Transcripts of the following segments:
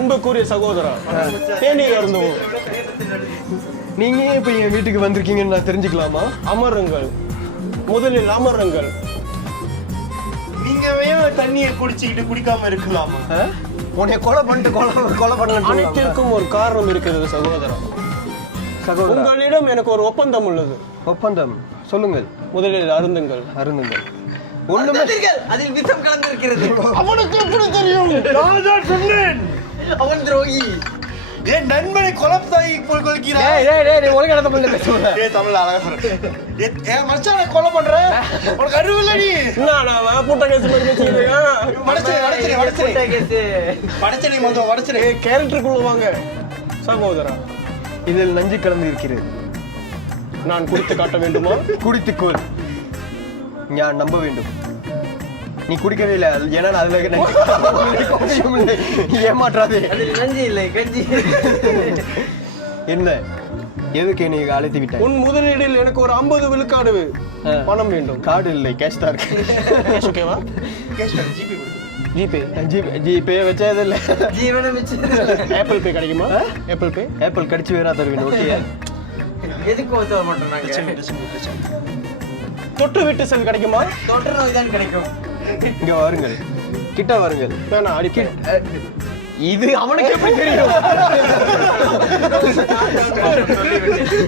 அன்புக்குரிய சகோதரா, தேநீர் அருந்துவோம். நீங்க இப்ப என் வீட்டுக்கு வந்திருக்கீங்கன்னு நான் தெரிஞ்சுக்கலாமா? அமருங்கள், முதலில் அமருங்கள். நீங்க ஏன் தண்ணியை குடிச்சுக்கிட்டு குடிக்காம இருக்கலாமா? உன்னை கொலை பண்ணிட்டு கொலை பண்ணலாம். அனைத்திற்கும் ஒரு காரணம் இருக்கிறது சகோதரா. உங்களிடம் எனக்கு ஒரு ஒப்பந்தம் உள்ளது. ஒப்பந்தம் சொல்லுங்கள். முதலில் அருந்துங்கள். அருந்துங்கள். ஒண்ணுமே அதில் விஷம் கலந்திருக்கிறது. அவனுக்கு எப்படி தெரியும்? நான் தான் சொன்னேன். அவன் துரோகி. என் நண்பனை கொலைத்தாய் போல் கொல்கிறான். நீ ஒழுங்கா தமிழ்ல பேசுவ. தமிழ்ல அழகா சொல்ற. ஏன் மச்சானை கொலை பண்ற? உனக்கு அறிவு இல்ல நீ. நான் புட்ட கேஸ் மாதிரி பேசிக்கிறேன். வடச்சனை மொத்தம் வடச்சனை. கேரக்டருக்குள்ள வாங்க சகோதரா. இதில் நஞ்சு கலந்து இருக்கிறது. நான் குடித்து காட்ட வேண்டுமா? குடித்துக்கொள். நான் நம்ப வேண்டும். நீ குடிக்கவே இல்லை, ஏன்னா அதுல நஞ்சு ஏமாற்றாதே. நஞ்சு இல்லை, கஞ்சி. என்ன எதுக்கு நீ அழைத்து விட்ட? உன் முதலீடில் எனக்கு ஒரு 50 விழுக்காடு பணம் வேண்டும். கார்டு இல்லை, கேஷ் தான் இருக்கு. ஓகேவா? ஜிபே ஜிபே வச்சது இல்லை. ஜீவனம் வச்சு ஆப்பிள் பே கிடைக்குமா? ஆப்பிள் பே ஆப்பிள் கடிச்சு வேறா தருவீங்க. ஓகே, எதுக்கு ஒத்து வர மாட்டோம் நாங்க. தொட்டு விட்டு செல் கிடைக்குமா? தொற்று நோய் தான் கிடைக்கும். இங்க வாருங்கள், கிட்ட வாருங்கள். வேணா அடிக்க. இது அவனுக்கு எப்படி தெரியும்?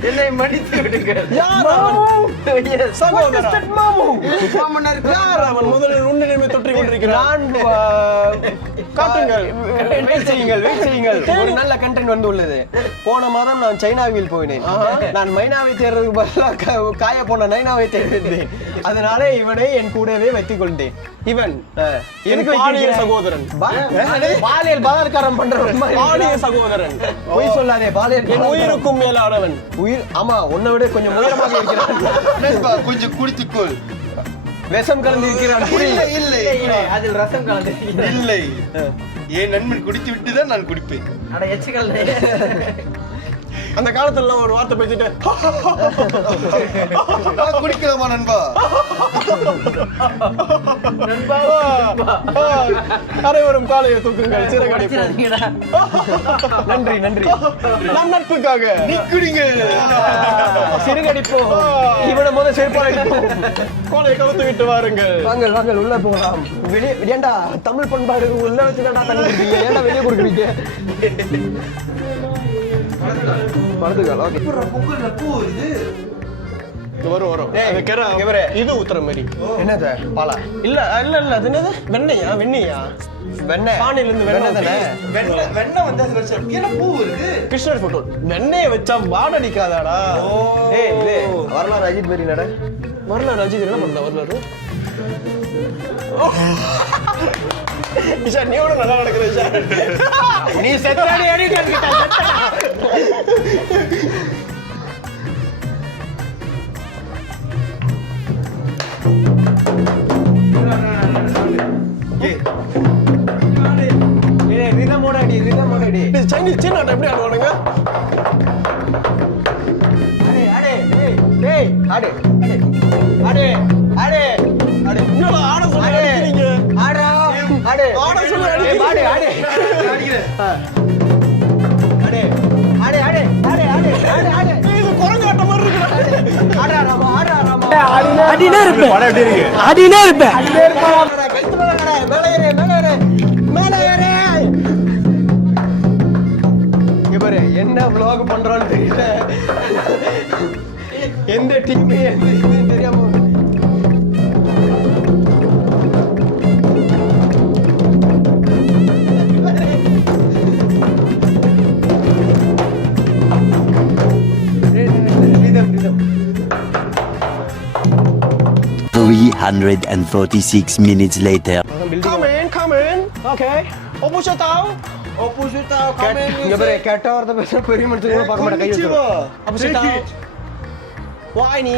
என்னை மன்னித்து விடுங்கள். யார் அவன்? சகோதரா. யார் அவன்? முதலில் உன்னிடமே தொற்றிக் கொண்டிருக்கிறான். காட்டுங்கள். வெயிட் செய்யுங்கள். ஒரு நல்ல கண்டென்ட் வந்து உள்ளது. போன மாதம் நான் சைனாவில் போயினேன். நான் மைனாவை தேடுறதுக்கு பதிலாக காய போன நைனாவை தேடினேன். அதனால இவனை என் கூடவே வைத்துக் கொண்டேன். இவன் எனக்கு பாலியல் சகோதரன். பாலியல் பாலகாரம் பண்றவன். பாலியல் சகோதரன். பொய் சொல்லாதே. பாலியல் என் உயிருக்கும் மேலானவன். உயிர். ஆமா, உன்னை விட கொஞ்சம் உயரமாக இருக்கிறான். கொஞ்சம் குடித்துக்கொள். விஷம் கலந்து இருக்கிறான். இல்லை, அதில் ரசம் கலந்து இல்லை. என் நண்பன் குடித்து விட்டுதான் நான் குடிப்பேன். அட எச்சுக்கல். அந்த காலத்துல ஒரு வார்த்தை பேசிட்டு குடிக்கலாமா நண்பா? அனைவரும் காலையை தூக்குங்கள். சிறகடிப்போம். நன்றி. நம் நட்புக்காக நீ குடிங்க. சிறுகடிப்போம். இவனை முதல் செருப்பால் அடிப்போம். கோலை கவுத்து விட்டு வாருங்கள். வாங்கள் உள்ள போகலாம். வெளியே ஏண்டா தமிழ் பண்பாடு உள்ள வச்சுதான்டா தண்ணி குடிப்பீங்க. ஏன்டா வெளியே குடிக்கிறீங்க? படுத்துக்கால். ஓகே, வரும். இது ஊத்துற மாதிரி. என்னது? பாலா? இல்ல அது என்னது? வெண்ணையா? வெண்ணெய். பானையில இருந்து வெண்ணெய் தானே? வெண்ணெய் வந்து அதுல வச்சு என்ன பூ இருக்கு? கிருஷ்ணர் போட்டோ. வெண்ணெயை வச்சா வாட அடிக்காதாடா? ஏய், இது வரலாறு அஜித் மாதிரி நட. வரலாறு அஜித் என்ன பண்ணா? வரலாறு நீ எவ்வளவு நல்லா நடக்குது. நீ செத்தாடி அடிக்க. சைனீஸ் சீனாட்ட எப்படி ஆடுவானுங்க? ஆட சொல்லி அடிக்கிறீங்க. ஆட சொல்லி இது குரங்காட்ட மாதிரி இருக்கு. அடினே இருப்பேன். என்ன vlog பண்றான்னு தெரியல. எந்த டீம் தெரியாம rhythm 346 minutes later. Come in. Okay. Opushatao. இங்க பாரு, கெட்ட வார்த்தை பேசுற பெரிய மனுஷன் கூட பார்க்க மாட்டேன். கை வச்சிரு. Opushatao. Why நீ?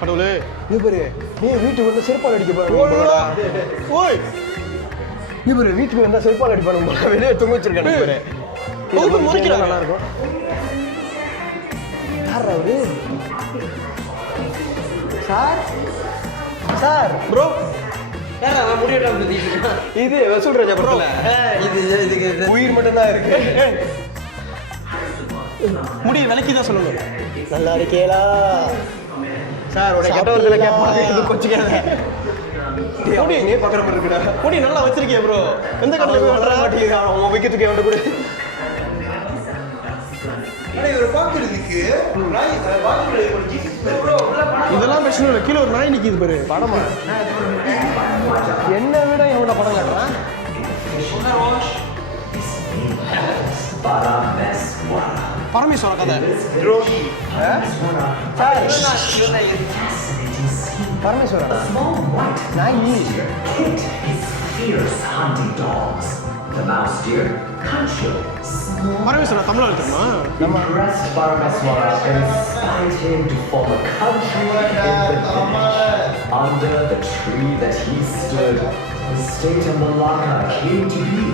கடவுளே. இங்க பாரு, நீ வீட்டுக்கு வந்து செருப்பால் அடிக்க போறடா. ஓய். இங்க பாரு, வீட்டுக்கு வந்தா செருப்பால் அடிப்பானுங்க. வெளியே தொங்க வச்சிருக்கானே பாரு. ஓது முறிக்கிறாங்க. நல்லா இருக்கும். யார் அவரு? சார் ப்ரோ யாரா அவன் முடி வெட்டாம சுத்திட்டு இருக்கான்? இது வசூல் ராஜா படத்துல இதுக்கு உயிர் மட்டும் தான் இருக்கு. முடி விலைக்கு தான் சொல்லணும். நல்லா இருக்கேலா சார் உடைய கெட்ட ஒருத்தல கேட்பாங்க இது கொச்சிக்காத முடி நீ பக்கற மாதிரி இருக்குடா. முடி நல்லா வச்சிருக்கிய ப்ரோ. எந்த கடையில போய் வளர வெட்டுற? மாட்டேங்குது அவன் விக்கிறதுக்கு எவன்ட கூட ஆனா இவரை பார்க்கறதுக்கு இதெல்லாம் பிரச்சனை இல்லை. கீழே ஒரு நாய் நிக்குது பாரு. படமா என்ன விட எவனோட படம் காட்டுறான்? பரமேஸ்வர கதை. துரோகி பரமேஸ்வரனா நாய் பரமேஸ்வர தமிழ் எழுத்துமா? Under the tree that he stood, the state of Malacca came to be.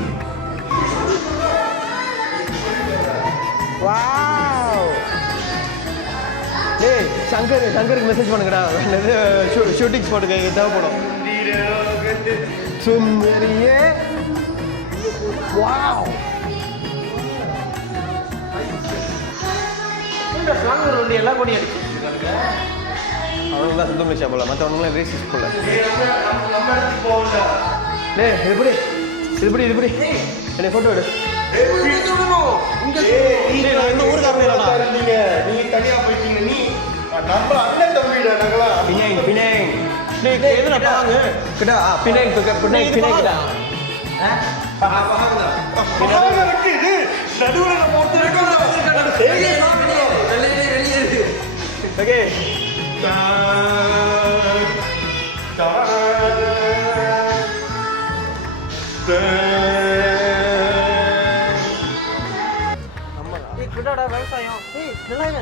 Wow டேய் சங்கருக்கு மெசேஜ் பண்ணுங்கடா. என்னது ஷூட்டிங் ஸ்பாட்டுக்கு தேவைப்படும். சுந்தரியே வாவ் எல்லாம் கொடி அடிச்சு அவனுக்கு தான் சுத்தம் விஷயம் போல மற்றவனுங்களாம் ரேசிஸ் போல. நம்ம இடத்துக்கு போகல. டேய் இதுபடி என்னை ஃபோட்டோ எடு. நான் இந்த ஊருக்காரன் இல்லடா. நீங்க தனியா போயிட்டீங்க. நீ நம்ம அண்ணன் தம்பிடா நாங்களா. பினாங் டேய் எதுல பாங்க? கிட்ட பினாங்டா இருக்குது நடுவுல நம்ம ஒருத்தர் இருக்கோம். ஓகே Kedada விவசாயம். ஏய் நல்லாங்க.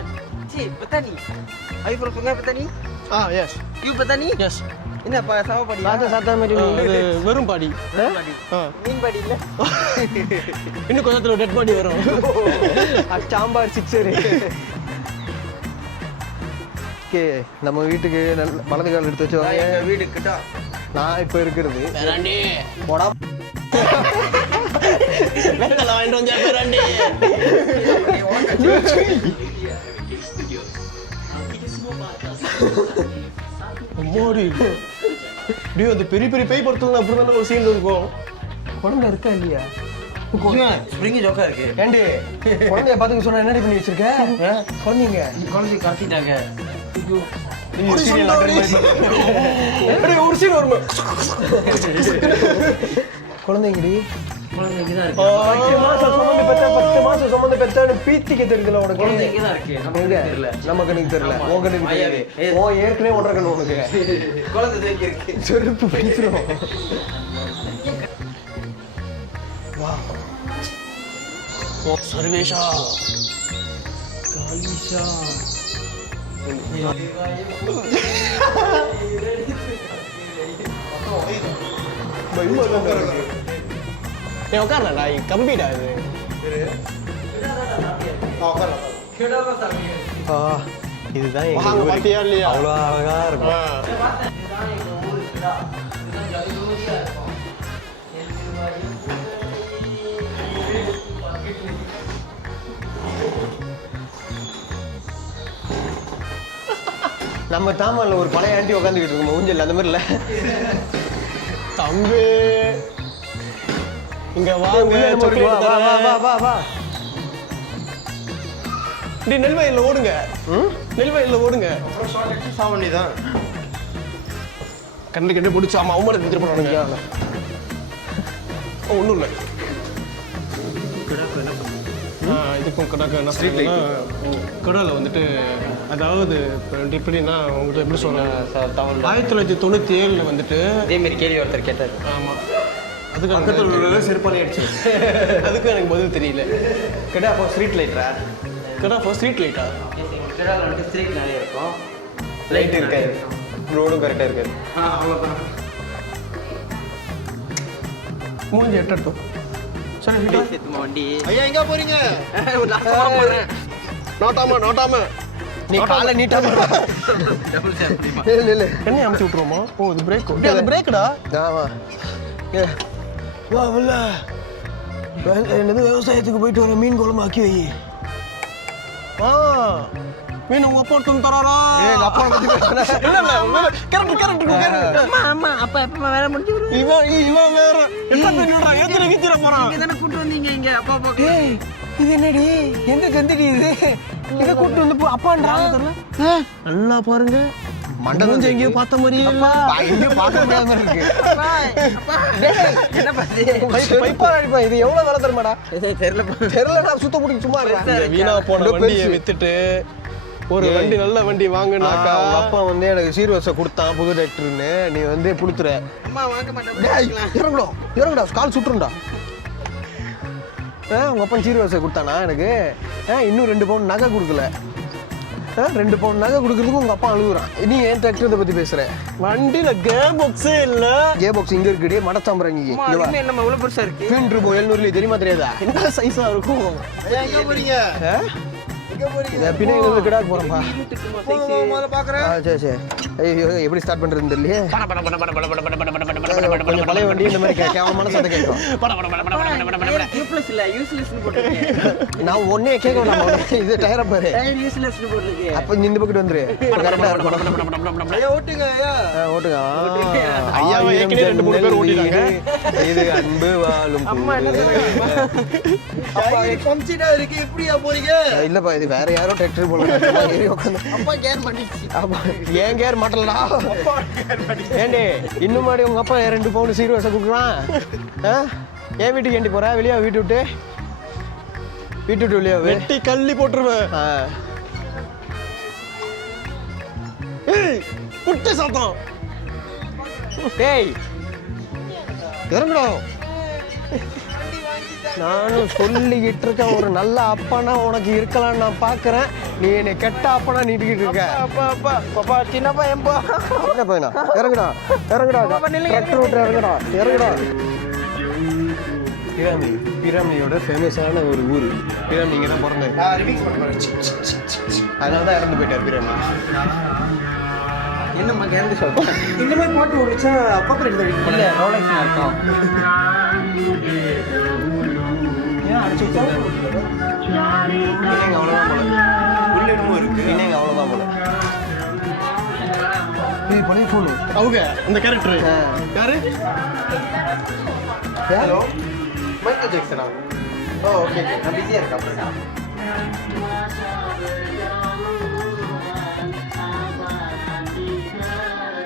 சி petani. Are you from Sungai Petani? Yes. You petani? Yes. என்ன sama padi? சாத்தா மாதிரி அது வெறும் பாடி. மீன் படி இல்ல. இன்னும் கொஞ்சத்துல டெட் பாடி வரும். சாம்பார் சிக்ஸரு. ஓகே நம்ம வீட்டுக்கு வலது கால் எடுத்து வச்சுவாங்க. எங்க வீடு கிட்ட. நான் இப்போ இருக்கிறது பேராண்டி. போடா வெத்தல வாங்கிட்டு வந்தா பேராண்டி. அம்மாடி. டேய் அந்த பெரிய பெரிய பேய் படத்துல அப்படி தான ஒரு சீன் இருக்கும். குழந்தை இருக்கா இல்லையா? ஸ்ப்ரிங் ஜோக்கா இருக்கு. ஏண்டி குழந்தைய பார்த்துக்க சொன்னா என்னடி பண்ணி வச்சிருக்க? குழந்தைங்க குழந்தை கடத்திட்டாங்க. ஒரு சீன் வரும். குழந்தைங்கடி குழந்தை இங்க தான் இருக்கு. 10 மாசம் சுமந்து பெற்றான்னு பீத்திக்க தெரியல உனக்கு. குழந்தை இங்க தான் இருக்கு. நமக்கு எங்க? தெரியல. நம்ம கண்ணுக்கு தெரியல. உன் கண்ணுக்கு தெரியாது. உன் ஏற்கனவே ஒன்றரை கண்ணு உனக்கு. குழந்தை தேக்கி இருக்கு. செருப்பு பேசுறோம். ஓ சர்வேஷா. காலிஷா. பயமா இருக்கு. ஏய் உட்கார்றா கம்பிடா இது. kedada சாமி. இதுதான் எங்க வாங்க ஊரு. பாத்தியா இல்லையா? அவ்வளோ அழகா இருக்கும். இதுதான் எங்க ஊரு கிடா. இதுதான் ஜல்லிக்கட்டுல இருக்கும். நம்ம தாமல்ல ஒரு பழைய ஆண்டி உட்காந்துக்கிட்டு இருக்கோம் ஊஞ்சல் அந்த மாதிரி இல்ல. தம்பி இங்க வாங்க. வா வா வா வா வா வா. டேய் நெல்வயல்ல ஓடுங்க. நெல்வயல்ல ஓடுங்க. அப்புறம் ஷார்ட் அடிச்சு சாவணி தான். கண்டு பிடிச்சி ஆமா அவமானத்தை எடுத்துட்டு போறானுங்க. ஒன்றும் இல்லை. இதுக்கும் கடாக்கு என்ன சொல்றீங்கன்னா கடலில் வந்துட்டு அதாவது இப்போ எப்படின்னா உங்கள்கிட்ட எப்படி சொல்கிறேன் 1997 வந்துட்டு இதே மாதிரி கேள்வி ஒருத்தர் கேட்டார். ஆமாம் அதுக்கு பக்கத்துல செருப்பாலே அடிச்சு. அதுக்கும் எனக்கு பதில் தெரியல. கடா அப்போ ஸ்ட்ரீட் லைட்ரா? கடா அப்போ ஸ்ட்ரீட் லைட்டா? கேரளாவில் வந்துட்டு ஸ்ட்ரீட் நிறைய இருக்கும். லைட் இருக்காது, ரோடும் கரெக்டாக இருக்காது. அவ்வளோதான். மூஞ்சி எட்டட்டும். சரி வண்டி ஐயா எங்க போறீங்க? நாட்டாம நீ காலை நீட்டா போடுறா. இல்ல என்ன அமுச்சு விட்டுருவோமா? ஓ இது பிரேக். அது பிரேக்குடா. ஆமா என்னது விவசாயத்துக்கு போயிட்டு வர மீன் குழம்பு ஆக்கி வை. மீன் உங்க அப்பா எடுத்து தராரா? எங்க அப்பா பத்தி பேசுறேன். கரெக்ட். ஆமா அப்ப எப்ப வேலை முடிஞ்சு வரும்? இவன் வேற என்ன பண்ணிடுறா? ஏத்திர கீத்திர போறான். நீங்க தானே கூட்டு வந்தீங்க இங்க அப்பா அப்பா. ஏய் இது என்னடி எந்த சந்திக்கு இது இதை கூட்டு வந்து அப்பான்றா தெரியல. நல்லா பாருங்க. மண்டபம் எங்கேயோ பார்த்த மாதிரியே இல்ல. எங்கேயும் பார்க்க முடியாத மாதிரி இருக்கு. என்ன பாத்து? பைப்பா அடிப்பா. இது எவ்வளவு வேலை தருமாடா? தெரியல. தெரியலடா சுத்த பிடிக்க சும்மா இருக்கா. இந்த வீணா போன வண்டியை வித்துட்டு ஒரு வண்டி நல்ல வண்டி வாங்கினாக்கா உங்க அப்பா வந்து எனக்கு சீர்வரிசை கொடுத்தான் புது டிராக்டர்னு. நீ வந்து புளுத்துற. அம்மா வாங்க மாட்டேன். இறங்குடா கால் சுட்டுருண்டா. உங்க அப்பா சீர்வரிசை கொடுத்தானா எனக்கு? இன்னும் 2 பவுன் நகை கொடுக்கல. 2 பவுன் நகை கொடுக்கறதுக்கு உங்க அப்பா அழுகுறான். நீ ஏன் டிராக்டரை பத்தி பேசுற? வண்டியில கேர் பாக்ஸே இல்ல. கே பாக்ஸ் இங்க இருக்குடி மடச்சாம்பரம் நீ. என்ன இவ்வளவு பெருசா இருக்கு? ஃபீல்ட் ரூபோ 700 தெரியுமா தெரியாதா? என்ன சைஸா இருக்கும்? எங்க போறீங்க? எங்க போறீங்க? பின்னாடி வந்து கிடா போறோம்பா. முதல்ல பாக்குறேன். சரி ஐயோ எப்படி ஸ்டார்ட் பண்றதுன்னு தெரியல. கொஞ்சம் பழைய வண்டி இந்த மாதிரி கேவலமான சத்தம் கேட்கும். யூஸ்லெஸ் இல்ல யூஸ்லெஸ்னு போட்டுருக்கேன். நான் ஒன்னே கேட்க வேண்டாம். இது டயரை பாரு. டயர் யூஸ்லெஸ்னு போட்டுருக்கேன். அப்ப இந்த பக்கத்து வந்துரு. கரெக்டா இருக்கும். ஐயா ஓட்டுங்க ஐயா. ஓட்டுங்க. ஐயாவை ஏற்கனவே 2-3 பேர் ஓட்டிட்டாங்க. இது அன்பு வாழும். அம்மா என்ன சொல்றாங்க? அப்பா பம்ப்சிட்டா இருக்கு. எப்படியா போறீங்க? இல்லப்பா இது வேற யாரோ டிராக்டர் போல ஏறி உட்காந்து. அப்பா கேர் பண்ணிச்சு. ஏன் கேர் மாட்டலடா. ஏண்டி இன்னும் மாடி உங்க அப்பா 2 பவுன் சீர்வரிசை கொடுக்குறான். ஏன் வீட்டுக்கு ஏண்டி போற? வெளியா வீட்டு விட்டு வெளியா வெட்டி கள்ளி போட்டுருவேன். குட்டி சத்தம். டேய் இறங்குடா. நானும் சொல்லிக்கிட்டு இருக்கேன் ஒரு நல்ல அப்பனா உனக்கு இருக்கலாம்னு நான் பாக்குறேன். நீ என்னை கெட்ட அப்பனா நீட்டிக்கிட்டு இருக்க. பாப்பா சின்ன பையன் போ. என்ன பையனா? இறங்குடா டிராக்டர் விட்டு இறங்குடா. பிராமியோட ஃபேமஸான ஒரு ஊர். பிராமி இங்கே தான் பிறந்தாரு. ரிமிக்ஸ் பண்ணுறேன். அதனால தான் இறந்து போயிட்டார் பிராமி. என்னம்மா கேரண்டி சொல்றேன். இந்த மாதிரி பாட்டு ஓடிச்சா அப்பா பிரிண்ட் தான் இல்ல ரோலெக்ஸ் இருக்கும். ஏன் அடிச்சு விட்டு இன்னைக்கு அவ்வளோதான் போல. உள்ள இன்னும் இருக்கு. இன்னைக்கு அவ்வளோதான் போல. ஏய் பழைய ஃபோனு. அவங்க அந்த கேரக்டர் யாரு? ஹலோ மைக்கேல் ஜாக்சனா? ஓ ஓகே நான் பிஸியா இருக்கேன் அப்புறம்.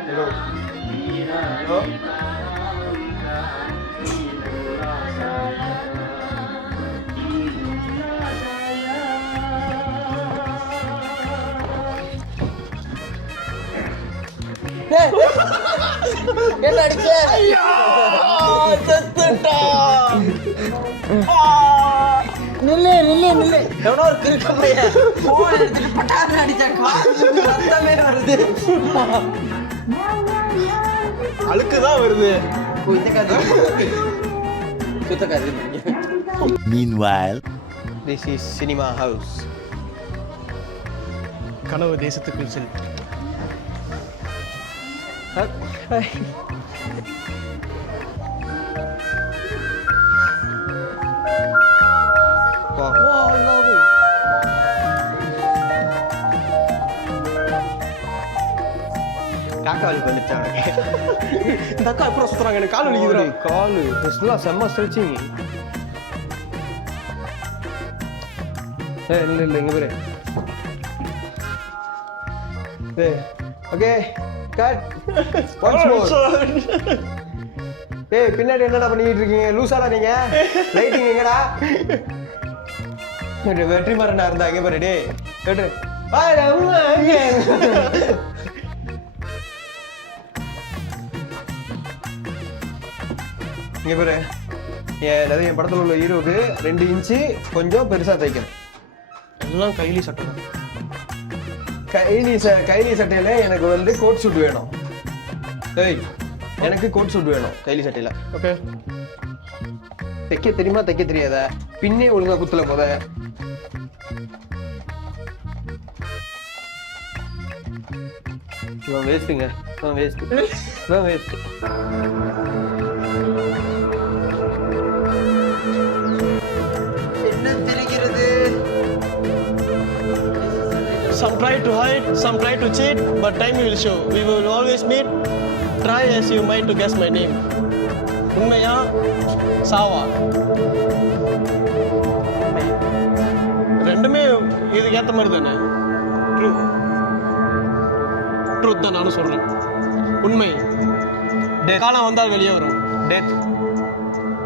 ஹலோ ஹலோ என்ன அடிச்ச? நில்லு எவனோ ஒரு கிறுக்க பையன் போன் எடுத்துட்டு பட்டார்னு அடிச்சா காதுல ரத்தமே வருது. அழுக்குதான் வருது. இந்த காது சுத்த காது. Meanwhile, this is cinema house. கனவு தேசத்துக்குள் செல். காக்கா வலிக்கு வந்துச்சா உனக்கு? இந்த அக்கா எப்பறம் சுத்துறாங்க? எனக்கு கால் வலிக்குதுடா. காலு ஃபர்ஸ்ட்லாம் செம்ம ஸ்ட்ரெச்சிங். இல்லை இங்கே பேரு. Okay cut. ஏய் பின்னாடி என்னடா பண்ணிட்டு இருக்கீங்க? லூசாடா நீங்க? லைட்டிங் எங்கடா? வெற்றிமாறனா இருந்தா இங்க பாரு. டேய் வெற்றி இங்க பாரு. என் படத்துல உள்ள ஹீரோக்கு 2 இன்ச்சு கொஞ்சம் பெருசா தைக்கணும். எல்லாம் கைலி சட்டை தான். கைலி சட்டையில எனக்கு வந்து கோட் சூட் வேணும். ஏய் எனக்கு கோட் சூட் வேணும் கைலி சட்டையில. ஓகே தைக்க தெரியுமா தைக்க தெரியாத? பின்னே ஒழுங்கா குத்துல போத. இவன் வேஸ்ட்டுங்க, இவன் வேஸ்ட்டு. என்ன தெரிகிறது? Some try to hide, some try to cheat, but time will show. We will always meet. Try as you might to guess my name. உண்மையா சாவா? ரெண்டுமே இதுக்கு ஏற்ற மாதிரி தானே. ட்ரூத் தான் நானும் சொல்கிறேன். உண்மை காலம் வந்தால் வெளியே வரும். டெத்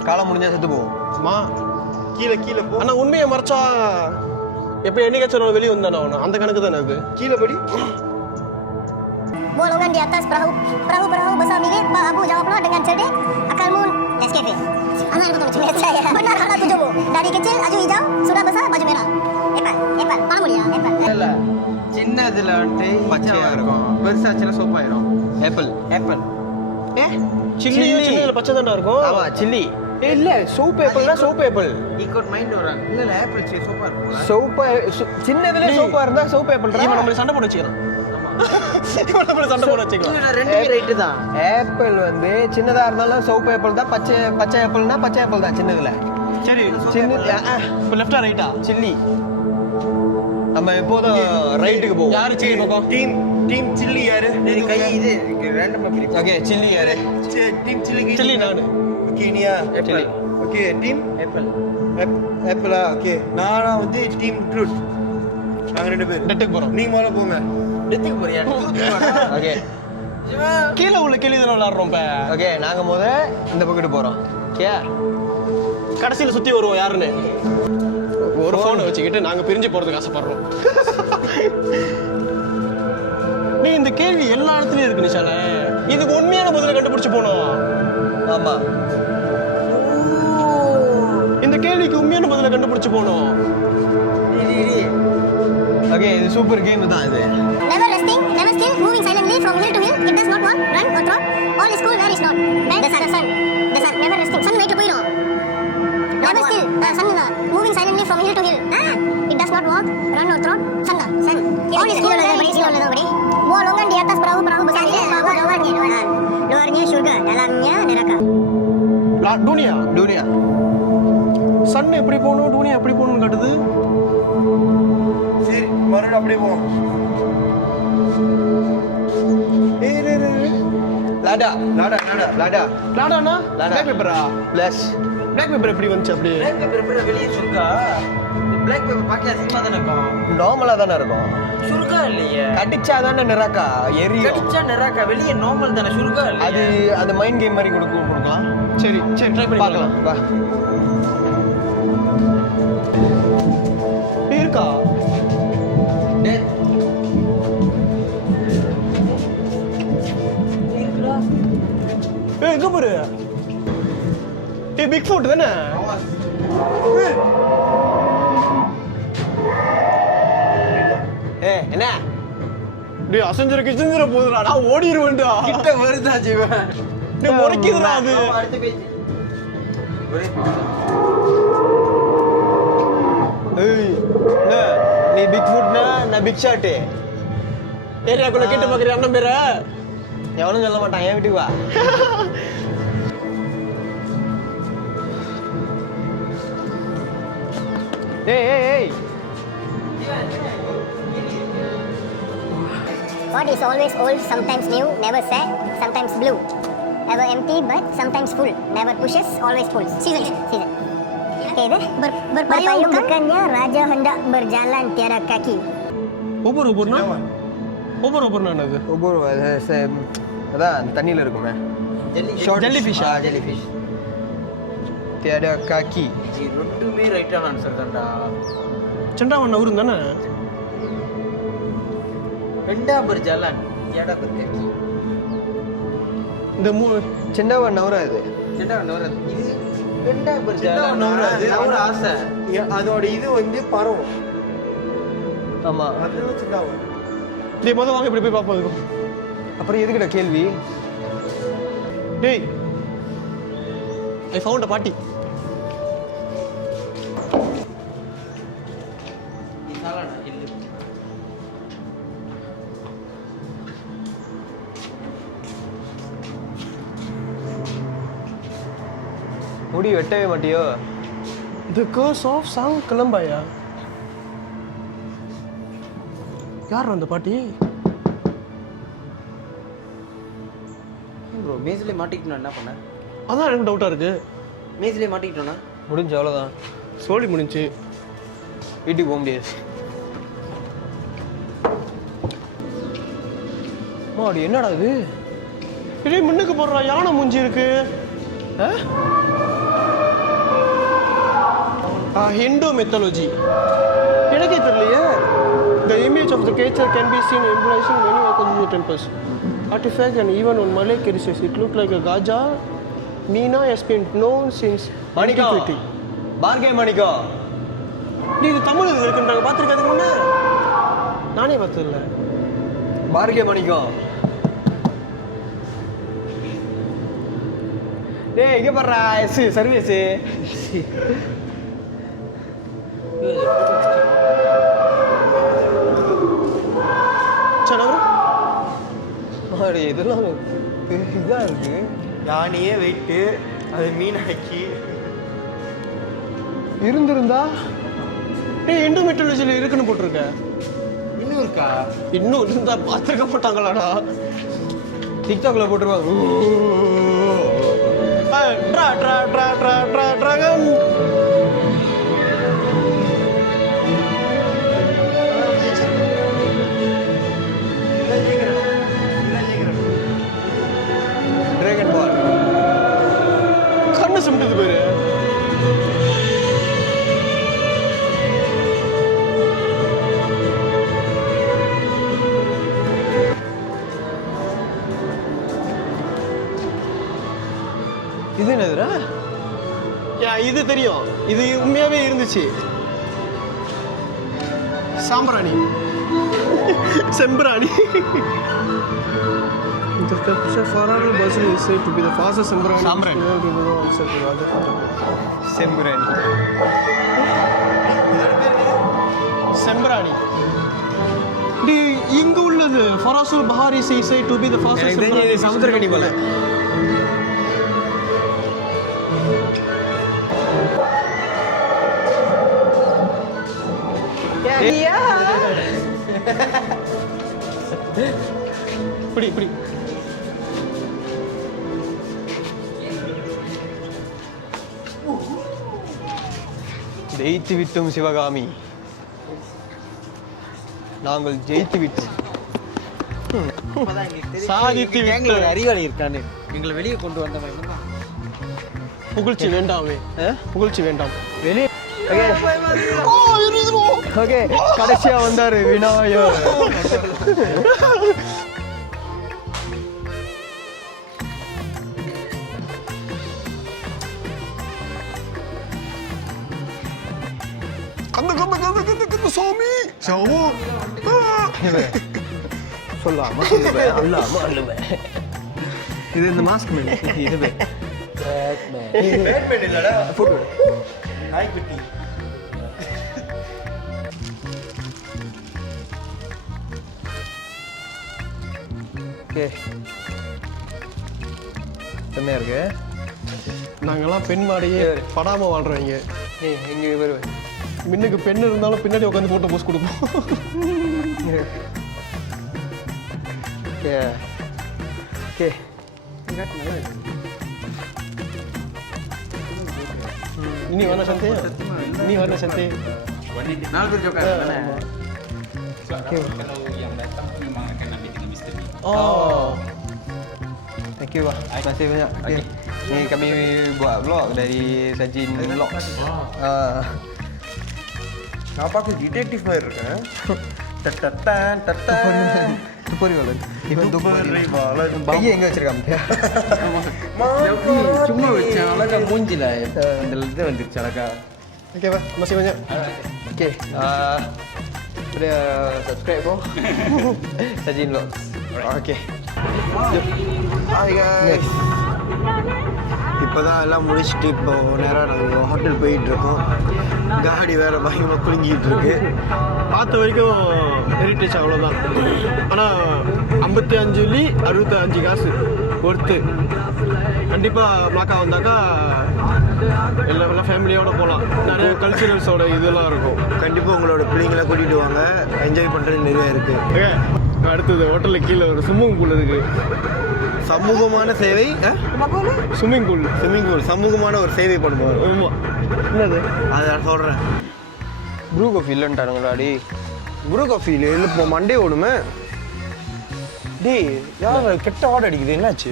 காலம் முடிஞ்சா செத்து போவோம். மா கீழே போ. ஆனால் உண்மையை மறைச்சா எப்போ என்னைக்காச்சும் வெளியே வந்தானே ஆகணும். அந்த கணக்கு தானே அது. கீழே படி. Golongan di atas perahu besar milik Pak Abu jawablah dengan cerdik. Akal mun Nescafe. Anak itu betul betul saya. Benar anak tujuhmu. Dari kecil aju hijau, sudah besar baju merah. Epal, paham ya? Epal. இல்ல சின்னதுல வந்துட்டு பச்சையா இருக்கும், பெருசாச்சுல சோப்பாயிரும். Apple. Chilli சின்னதில் பச்சை தானே இருக்கும். ஆமா chilli. இல்ல சோப்பு ஆப்பிள்னா சோப்பு ஆப்பிள். ஈக்குவல் மைண்ட் வராங்க. இல்ல ஆப்பிள் சோப்பா இருக்கும்ல. சோப்பு சின்னதுல சோப்பா இருந்தா சோப்பு ஆப்பிள். இவன் நம்மளை சண்டை போட வச்சுக்கிறான். இவன் நம்மளை சண்டை போட வச்சுக்கலாம். ரெண்டுமே ரைட்டு தான். ஆப்பிள் வந்து சின்னதா இருந்தாலும் சோப்பு ஆப்பிள் தான். பச்சை ஆப்பிள்னா பச்சை ஆப்பிள் தான் சின்னதுல. சரி சின்ன இப்போ லெஃப்டா ரைட்டா? சில்லி. நம்ம எப்போதும் ரைட்டுக்கு போவோம். யாரு சில்லி பக்கம்? டீம் சில்லி யாரு? இது கை இது ரேண்டமா பிரி. ஓகே சில்லி யாரு? Team chilli. சில்லி நானு. ஓகே நீயா? சில்லி. Okay team apple. ஆப்பிளா? ஓகே நானா வந்து டீம் ட்ரூத். நாங்க ரெண்டு பேர் டெட்டுக்கு போறோம். நீங்க முதல்ல போங்க. டெத்துக்கு போறியா? ஓகே கீழே உள்ள கேள்வி தானே விளையாடுறோம் இப்ப. ஓகே நாங்க இந்த பக்கத்து போறோம். ஓகே கடைசியில் சுத்தி வருவோம் யாருன்னு. ஒரு போனை வச்சுக்கிட்டு நாங்க பிரிஞ்சு போறதுக்கு ஆசைப்படுறோம். நீ இந்த கேள்வி எல்லா இடத்துலயும் இருக்கு நிஷால. இதுக்கு உண்மையான பதிலை கண்டுபிடிச்சு போனோம். ஆமா இந்த கேள்விக்கு உண்மையான பதிலை கண்டுபிடிச்சு போனோம். ஓகே இது சூப்பர் கேம் தான் இது. Never resting, never still, moving silently from hill to hill. It does not walk, run or trot. All is cool where is not. The sun, never resting. Sun wait to போயிடும். Never still, sun moving silently from hill to hill. It does not walk, run or trot. Sun. All is cool where is not. Golongan di atas perahu besar milik Pak Abu jawablah. Luarnya surga, dalamnya neraka. டூனியா சன் எப்படி போகணும், டூனியா எப்படி போகணும்னு காட்டுது. சரி மறுபடியும் அப்படியே போவோம். லாடா லாடானா பிளாக் பேப்பரா? பிளஸ் பிளாக் பேப்பர் எப்படி வந்துச்சு அப்படியே? பிளாக் பேப்பர் எப்படி வெளியே சுருக்கா? பிளாக் பேப்பர் பார்க்க அசிங்கமா தானே இருக்கும். நார்மலா தானே இருக்கும். சுருக்கா இல்லையே. கடிச்சா தானே நிறாக்கா எரியும். கடிச்சா நிறாக்கா வெளியே நார்மல் தானே, சுருக்கா இல்லையே. அது மைண்ட் கேம் மாதிரி கொடுக்கலாம். சரி ட்ரை பண்ணி பார்க்கலாம் வா. இருக்கா? எங்க பாரு. பிக் ஃபுட் தானே. என்ன டேய் அசஞ்சர போகுதுடா. நான் ஓடிடுவேன்டா. கிட்ட வருதா ஜீவன். டேய் முறைக்குதுடா அது. அடுத்த பேஜ். ஏய் நீ பிக் ஃபுட்னா நான் பிக் ஷாட். ஏரியாக்குள்ள கேட்டு பாக்குற அண்ணன் பேர எவனும் சொல்ல மாட்டான். என் வீட்டுக்கு வா. ஏய் What is always old, sometimes new, never sad, sometimes blue. Ever empty but sometimes full. Never pushes, always pulls. Season. Okay, இது berpayung bukannya raja hendak berjalan tiada kaki. ஒவ்வொருனா என்னது? ஒவ்வொரு அதான் தண்ணியில் இருக்குமே. ஜெல்லிஃபிஷ். ஜெல்லிஃபிஷ். tiada kaki. ரெண்டுமே ரைட்டான answer தான்டா. செண்டாவன் நவரும் தானே. ரெண்டா பர்ஜாலன் ஏடா பர்கி. இந்த சின்னவன் நவராது. ரெண்டா நவரது. இது ரெண்டா பர்ஜாலன் நவரது. நவர ஆசை. அதோட இது வந்து பரவும். ஆமா அது சின்னவன். டேய் மொதல் வாங்க இப்படி போய் பார்ப்போம். அப்புறம் எதுக்குடா கேள்வி? டேய் I found a party. முடி வெட்டவே மாட்டியோ? The Curse of Sang Kalambaya. யார் அந்த பாட்டி? ப்ரோ மேஸ்ல மாட்டிக்கிட்டோம் என்ன பண்ண? அதான் எனக்கு டவுட்டாக இருக்கு. மேஸ்ல மாட்டிக்கிட்டோம்னா முடிஞ்சு அவ்வளோதான். சோழி முடிஞ்சு வீட்டுக்கு போக முடியாது. அது என்னடா இது? இதே முன்னுக்கு போடுறா யானை மூஞ்சி இருக்கு. ஹிந்து மெத்தாலஜி எனக்கே தெரியலையே. The image of the creature can be seen emblazoned in many Ecology temples, artifact and even on Malay cases. It looked like a Gaja. Meena has been known since மணிக்கம், antiquity. பார்கே மணிக்கம். இது தமிழ் இது இருக்குன்றாங்க. பார்த்துருக்காதுக்கு முன்னே நானே பார்த்ததில்ல. பார்கே மணிக்கம். டேய் இங்கே பாடுறா எஸ் சர்வீஸு. மாடி இதெல்லாம் இதாக இருக்கு. யானையே வெயிட்டு அதை மீனாக்கி இருந்திருந்தா டேய் இந்து மெட்டாலஜியில் இருக்குன்னு போட்டிருக்க. இன்னும் இருக்கா? இன்னும் இருந்தா பார்த்துருக்க மாட்டாங்களாடா. டிக்டாக்ல போட்டுருவாங்க. டிராகன் டிராகன் பால். கண்ணு சிமிட்டது பேரு. இது என்னதுடா? இது தெரியும். இது உண்மையாவே இருந்துச்சு. சாம்பிராணி செம்பிராணி. The Fararo Basil is said to be the fastest Sembrani. Sambrani. செம்புராணி. செம்பிராணி. இங்க உள்ளது Farasur Bahar is said to be the fastest Sembrani. Samuthirakani போல. இப்படி ஜெயித்து விட்டோம் சிவகாமி. நாங்கள் ஜெயித்து விட்டோம். சாதித்து விட்டு அறிவாளி இருக்கான்னு எங்களை வெளியே கொண்டு வந்தவன் தான். புகழ்ச்சி வேண்டாமே. புகழ்ச்சி வேண்டாம். வெளியே ஓகே கடைசியா வந்தாரு விநாயகர். கந்த சாமி சொல்லாம சொல்லுவேன், அல்லாம அள்ளுவேன். இது இந்த மாஸ்க் மேன். இது பேட்மேன் இல்லடா, நாய்க்குட்டி. ஓகே செம்மையா இருக்கு. நாங்கெல்லாம் பெண் மாடியே படாம வாழ்றவங்க. ஏய் எங்க வருவேன். முன்னுக்கு பெண் இருந்தாலும் பின்னாடி உட்காந்து போட்டோ போஸ்ட் கொடுப்போம். ஓகே நீ வர சந்தே, நீ வர சந்தே. 4 பேர் ஜோக்கா தானே. Oh. Thank you, Pak. Terima kasih banyak. Okay. Ni kami buat vlog dari Sajin Vlogs. நான் பார்க்க டிடெக்டிவ் மாதிரி இருக்கேன். டட்டட்டான் டட்டான் துப்பறி வாளன். இவன் துப்பறி வாளன். கையை எங்க வச்சிருக்காங்க? சும்மா வச்சேன் அழகா மூஞ்சில இந்த இது வந்துருச்சு அழகா. Okay, Pak. Terima kasih banyak. Okay. Boleh subscribe bro. Sajin Vlogs. Okay. Hi guys. இப்போதான் எல்லாம் முடிச்சுட்டு இப்போ நேராக நாங்கள் ஹோட்டல் போயிட்டு இருக்கோம். காடி வேற பயங்கரமாக குலுங்கிட்டு இருக்கு. பார்த்த வரைக்கும் ஹெரிட்டேஜ் அவ்வளோதான். ஆனால் 55 வெள்ளி 65 காசு. ஒர்த்து கண்டிப்பாக பிளாக்கா வந்தாக்கா எல்லா ஃபேமிலியோட போகலாம். நிறைய கல்ச்சுரல்ஸோட இதெல்லாம் இருக்கும். கண்டிப்பாக உங்களோட பிள்ளைங்களை கூட்டிகிட்டு வாங்க, என்ஜாய் பண்ணுறது நிறைய இருக்குது. அடுத்தது ஹோட்டலில் கீழே ஒரு ஸ்விம்மிங் பூல் இருக்குது. சமூகமான சேவை, ஸ்விம்மிங் பூல் சமூகமான ஒரு சேவை பண்ணுவோம். ஆமாம். என்னது அதை நான் சொல்கிறேன். ப்ரூ காஃபி இல்லைன்ட்டானுங்களா டி? ப்ரூ காஃபியில் இப்போ மண்டே ஓடுமே. டேய் யார் கெட்ட ஆர்டர் அடிக்குது, என்னாச்சு?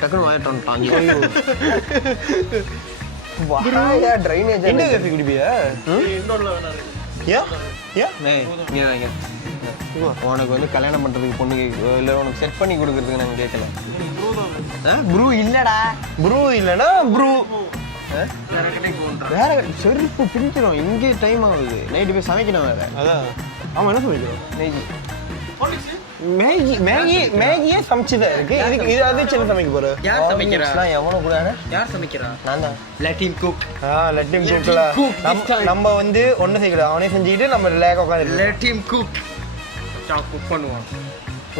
டக்குன்னு வாங்கிட்டு வந்துட்டாங்க. ட்ரைனேஜ் என்ன காஃபி குடிப்பியா? ஏன் ஏன் உனக்கு வந்து கல்யாணம் பண்ணுறதுக்கு பொண்ணு இல்லை உனக்கு செட் பண்ணி கொடுக்குறதுக்கு நாங்கள் கேட்கல. ப்ரூ இல்லைடா. ப்ரூ இல்லைன்னா ப்ரூ வேற செருப்பு பிடிக்கிறோம். இங்கே டைம் ஆகுது, நைட்டு போய் சமைக்கணும் வேற. அதான் அவன் என்ன சமைக்கிறோம்? மேகி மேகியே சமைச்சுதான் இருக்கு. இதுக்கு இது அது சின்ன சமைக்க போற. யார் சமைக்கிறா? எவனோ கூட யார் சமைக்கிறா? நான் தான். Let him cook. Let him cook. நம்ம வந்து ஒண்ணு செய்யலாம், அவனே செஞ்சுக்கிட்டு நம்ம லேக் உட்காந்து Let him cook. குக் பண்ணுவான்.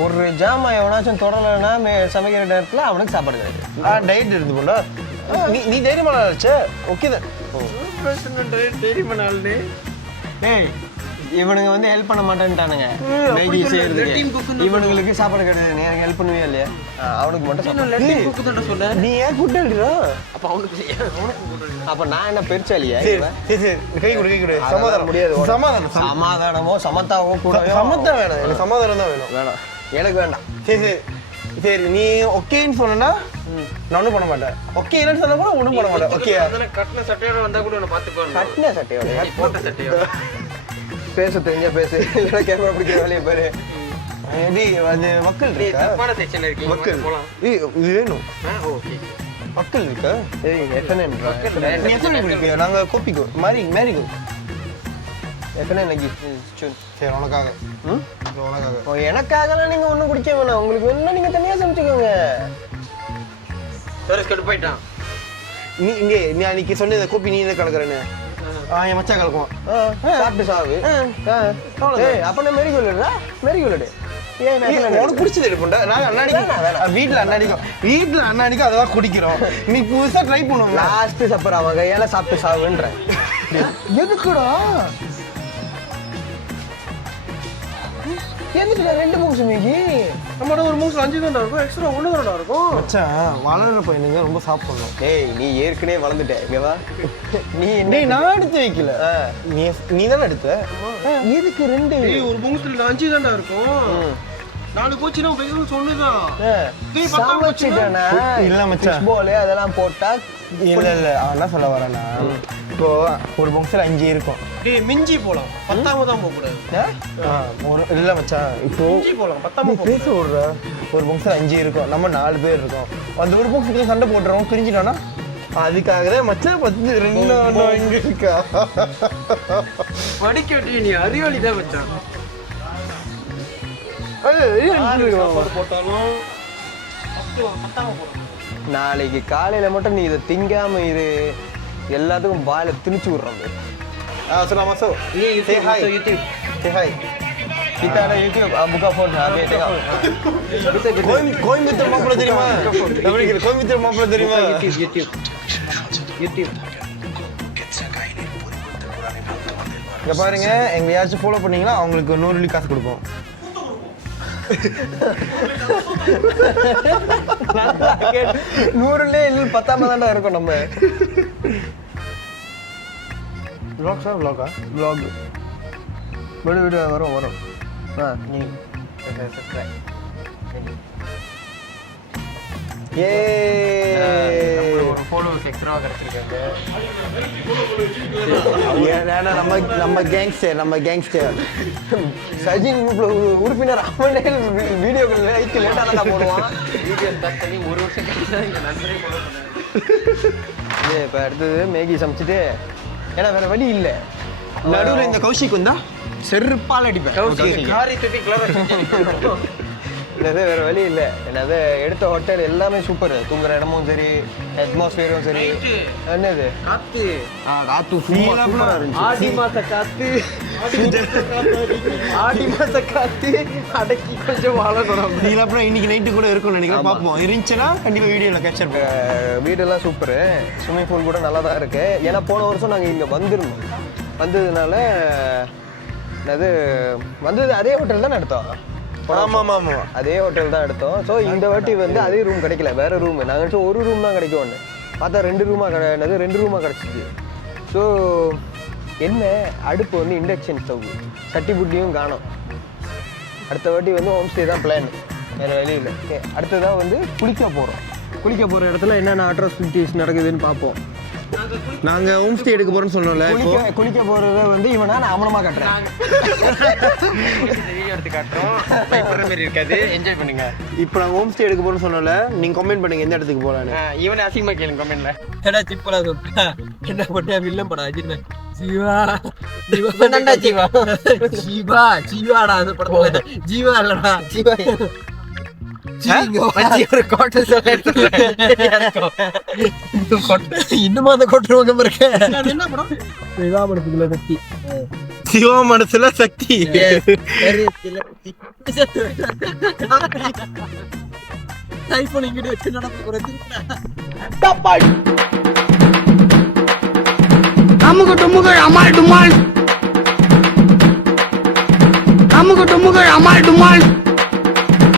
ஒரு ஜாமா எவனாச்சும் தொடலைன்னா சமைக்கிற நேரத்தில் அவனுக்கு சாப்பாடு கிடையாது. டயட் இருந்து போல. நீ தைரியமான ஆச்சு. ஓகே தான். டேய் இவனுங்க வந்து ஹெல்ப் பண்ண மாட்டேன்ட்டானுங்க மேகி செய்யறதுக்கு. இவனுங்களுக்கு சாப்பாடு கிடையாது. நீ எனக்கு ஹெல்ப் பண்ணுவியா இல்லையா? அவனுக்கு மட்டும் சாப்பாடு. Let him cook தான்டா சொன்ன. நீ ஏன் கூட்டா? அப்ப அவனுக்கு செய்ய. அப்ப நான் என்ன பெருச்சாலியா? சரி கை கொடு. சமாதானம் முடியாது. சமாதானமோ சமத்தாவோ கூட சமத்தம் வேணும். எனக்கு சமாதானம் தான் வேணும். வேணாம், எனக்கு வேண்டாம். சரி நீ ஓகேன்னு சொன்னா நான் ஒன்றும் பண்ண மாட்டேன். ஓகே இல்லைன்னு சொன்னா கூட ஒன்றும் பண்ண மாட்டேன். ஓகே கட்டின சட்டையோட வந்தா கூட உன்னை பார்த்துப்பான். கட்டின சட்டையோட போட்ட சட்டையோட. பேச தெரிஞ்சா பேசு, இல்லைன்னா கேமரா பிடிக்கிற வேலையை பாரு. அது மக்கள் இருக்கா? தப்பான செக்ஷன்ல இருக்கீங்க. மக்கள் போலாம். இது வேணும். ஓகே. மக்கள் இருக்கா? எத்தனை நீ எத்தனை குடிப்பியா? நாங்கள் கோப்பிக்கோ மேரிகோ. எத்தனை எனக்கு சரி உனக்காக. உனக்காக. எனக்காகலாம் நீங்க ஒண்ணும் குடிக்க வேணாம். உங்களுக்கு வேணும்னா நீங்க தனியா சமைச்சுக்கோங்க. சரி கட்டு போயிட்டான். நீ இங்கே நீ அன்னைக்கு சொன்ன இந்த கோப்பி நீ தான் கலக்குறேன்னு. என் மச்சான் கலக்குவான். சாப்பிட்டு சாவு. அப்ப நான் மெரிகோல்டு உனக்கு பிடிச்சது எடுப்பா. நாங்கள் அண்ணாடிக்கும் வீட்டில் அண்ணாடிக்கும் அதெல்லாம் குடிக்கிறோம். நீ புதுசாக ட்ரை பண்ணுவோம். லாஸ்ட் சப்பர் அவன் கையால சாப்பிட்டு சாவுன்றேன். எதுக்குடா? எதுக்குடா 2 மூணு மேகி? நம்மளோட ஒரு மூணு 5 தான் இருக்கும். எக்ஸ்ட்ரா 1 தான் இருக்கும். மச்சான் வளர்ற பையனுங்க ரொம்ப சாப்பிடணும். டேய் நீ ஏற்கனவே வளர்ந்துட்ட. இங்க வா. நீ நான் எடுத்து வைக்கல. நீ தானே எடுத்த. எதுக்கு 2? ஒரு மூணுல 5 தான்டா இருக்கும். 4 போச்சுன்னா பேசணும் சொல்லுதான். இல்ல மச்சான் போல அதெல்லாம் போட்டா இல்ல அவன் என்ன சொல்ல வரேன்னா, இப்போ ஒரு பாக்ஸில் 5 இருக்கும். டேய் மிஞ்சி போலாம். 10ஆம தான் போக கூடாது. இல்ல மச்சான் இப்போ மிஞ்சி போலாம். 10ஆம நீ பேச விடுற. ஒரு பாக்ஸில் 5 இருக்கும். நம்ம 4 பேர் இருக்கோம். அந்த ஒரு பாக்ஸுக்கு சண்டை போட்டுறோம், பிரிஞ்சிட்டோன்னா அதுக்காக தான் மச்சான் 10 2 இங்க இருக்கா. வடிக்க விட்டு நீ அறிவாளி தான் வச்சான். போட்டாலும் நாளைக்கு காலையில மட்டும் நீ இதை திங்காம இரு. எல்லாத்துக்கும் வாயில திணிச்சு விடுறோம். Assalamu alaikum. Say hi. Say hi. Kita ada YouTube, buka phone, habis tengok. Coimbatore மாப்பிள்ளை தெரியுமா? கோயம்புத்தூர் மாப்பிள்ளை தெரியுமா? YouTube. இங்க பாருங்க, எங்க யாராச்சும் ஃபாலோ பண்ணீங்கன்னா அவங்களுக்கு 100 வெள்ளி காசு கொடுப்போம். நூறுலே இல்லை 10ஆம தான்டா இருக்கும் நம்ம. vlogs-ஆ vlog-ஆ? vlog விடு வரும். நீ சப்ஸ்கிரைப். ஃபாலோவர்ஸ் எக்ஸ்ட்ராவா கிடைச்சிருக்காங்க. நம்ம கேங்ஸ்டர் சஜின் உறுப்பினர் அவனே வீடியோக்கள் லைக் லேட்டாக தான் போடுவான். வீடியோ ஸ்டார்ட் பண்ணி 1 வருஷம் கழிச்சு தான் எங்க நண்பரே ஃபாலோ பண்ணாரு. இப்போ அடுத்தது மேகி சமைச்சிட்டு, ஏன்னா வேற வழி இல்லை. நடுவில் இந்த கௌஷிக் வந்தா செருப்பால் அடிப்பேன். காரி தூக்கி கிளற என்னது வேற வழி இல்ல. என்னது எடுத்த ஹோட்டல் எல்லாமே சூப்பர். தூங்குற இடமும் சரி, அட்மாஸ்பியரும் சரி. என்னது காத்து காத்து சூப்பரா இருந்துச்சு. ஆடி மாச காத்து அடக்கி கொஞ்சம் வாழணும். நீங்க அப்புறம் இன்னைக்கு நைட்டு கூட இருக்கும்னு நினைக்கிறேன். பார்ப்போம், இருந்துச்சுன்னா கண்டிப்பா வீடியோல கேப்சர் பண்ணுவோம். வீடெல்லாம் சூப்பரு. ஸ்விம்மிங் பூல் கூட நல்லா தான் இருக்கு. ஏன்னா போன வருஷம் நாங்கள் இங்கே வந்திருந்தோம். வந்ததுனால அது வந்தது அதே ஹோட்டல் தான் எடுத்தோம். ஆமா அதே ஹோட்டல் தான் எடுத்தோம். ஸோ இந்த வாட்டி வந்து அதே ரூம் கிடைக்கல, வேற ரூம். நாங்கள் நினச்சோம் ஒரு ரூம் தான் கிடைக்கும்னு பார்த்தா 2 ரூமாக கிடச்சிச்சு. ஸோ என்ன அடுப்பு வந்து இண்டக்ஷன் ஸ்டவ், சட்டி புட்டியும் காணோம். அடுத்த வாட்டி வந்து ஹோம் ஸ்டே தான் பிளான், வேறு வழியில். ஓகே, அடுத்ததாக வந்து குளிக்க போகிற இடத்துல என்னென்ன அட்ராசிட்டிஸ் நடக்குதுன்னு பார்ப்போம். நாங்க ஹோம் ஸ்டே எடுக்க போறோம்னு சொன்னோம்ல. குளிக்க போகிறத வந்து இவனா நான் அவனமாக கட்டுறேன். வீடியோ எடுத்து காட்டுறோம். பயப்படுற மாதிரி இருக்காது, என்ஜாய் பண்ணுங்க. இப்போ நாங்க ஹோம் ஸ்டே எடுக்க போறோம்னு சொன்னோம்ல. நீங்க கமெண்ட் பண்ணுங்க எந்த இடத்துக்கு போலான்னு. இவனை அசிங்கமா கேளுங்க கமெண்ட்ல. ஏடா சிப்பலா சொல்லிட்டா என்ன பண்ண வில்லம் படம் அஜித் ஜீவா ஜீவாடா அந்த படத்துல ஜீவா இல்லடா ஜீவா. இன்னும் அந்த கொட்டுருவாங்க இருக்க. என்ன படம்? சிவாமணத்துல சக்தி. சிவா மனசுல சக்தி. ஐபோன் இங்கிட்டு வச்சு நடப்பு. அமுக டுமுகள் அமால் டுமால். அமுக டுமுகள் அமால் டுமால்.